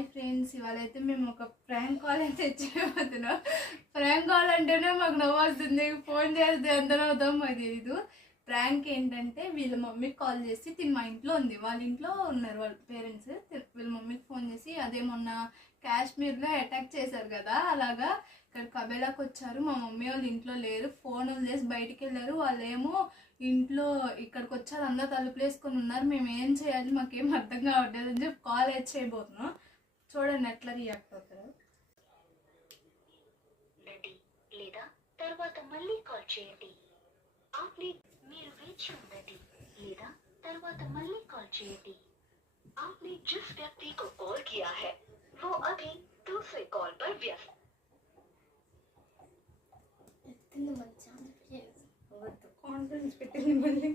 Hi friends, ఇవాళైతే మేము ఒక prank call అయితే చేయబోతున్నాం. ప్రాంక్ కాల్ అంటేనే మాకు నవ్వుతుంది. ఫోన్ చేస్తే ఎంత నవ్వుతాం మాకు తెలీదు. ప్రాంక్ ఏంటంటే వీళ్ళ మమ్మీకి కాల్ చేసి తిని మా ఇంట్లో ఉంది, వాళ్ళ ఇంట్లో ఉన్నారు వాళ్ళ పేరెంట్స్. వీళ్ళ మమ్మీకి ఫోన్ చేసి అదే మొన్న కాశ్మీర్లో అటాక్ చేశారు కదా, అలాగా ఇక్కడ కబేలాకి వచ్చారు, మా మమ్మీ వాళ్ళు ఇంట్లో లేరు, ఫోన్ వదిలేసి బయటికి వెళ్ళారు, వాళ్ళేమో ఇంట్లో ఇక్కడికి వచ్చారు, అందరూ తలుపులు వేసుకొని ఉన్నారు, మేము ఏం చేయాలి మాకేం అర్థం కావట్లేదు అని చెప్పి కాల్ అయితే చేయబోతున్నాం. చూడండి ఎట్లా రియాక్ట్ అవుతారు. లేదా తర్వాత మళ్ళీ కాల్ చేయండి. आपने మీరు వేచి ఉండండి లేదా తర్వాత మళ్ళీ కాల్ చేయండి. आपने जिस व्यक्ति को कॉल किया है वो अभी दूसरे कॉल पर व्यस्त है. కాన్ఫిడెన్స్ పెట్టింది మళ్ళీ.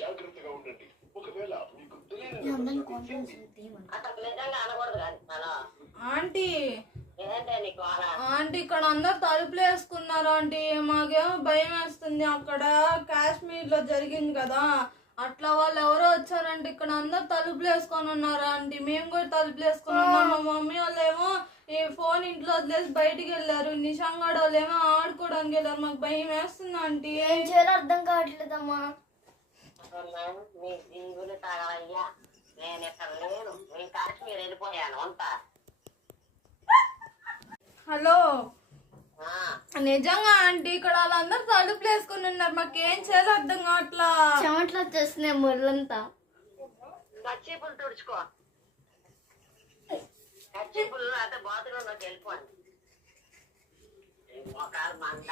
జాగ్రత్తగా ఉండండి. ఒకవేళ మీకు ఆంటీ ఆంటీ ఇక్కడ అందరు తలుపులు వేసుకున్నారు ఆంటీ, మాకేమో భయం వేస్తుంది. అక్కడ కాశ్మీర్ లో జరిగింది కదా, అట్లా వాళ్ళు ఎవరో వచ్చారంటే ఇక్కడ అందరు తలుపులు వేసుకొని ఉన్నారు ఆంటీ, మేము కూడా తలుపులు వేసుకొని ఉన్నాం. మా మమ్మీ వాళ్ళు ఏమో ఈ ఫోన్ ఇంట్లో వదిలేసి బయటికి వెళ్ళారు, నిషాంగాడు వాళ్ళు ఏమో ఆడుకోవడానికి వెళ్ళారు, మాకు భయం వేస్తుంది ఆంటీ. ఏం చేయాలో అర్థం కావట్లేదమ్మా. మీ జీవులు తగలయ్యా, నేను ఇక్కడ లేను, మీ కాశ్మీర్ వెళ్ళిపోయాను అంతా. హలో, నిజంగా ఆంటీ ఇక్కడ వాళ్ళందరూ తలుపులు వేసుకుని ఉన్నారు, మాకేం చేయాలో అర్థం కావట్లా. చెమట్లు వచ్చేస్తున్నాయి ముళ్ళంతా. కచ్చిపులు తుడుచుకో, కచ్చిపులు అయితే బాత్రూంలోకి వెళ్ళిపోండి. మొక్కలు మంద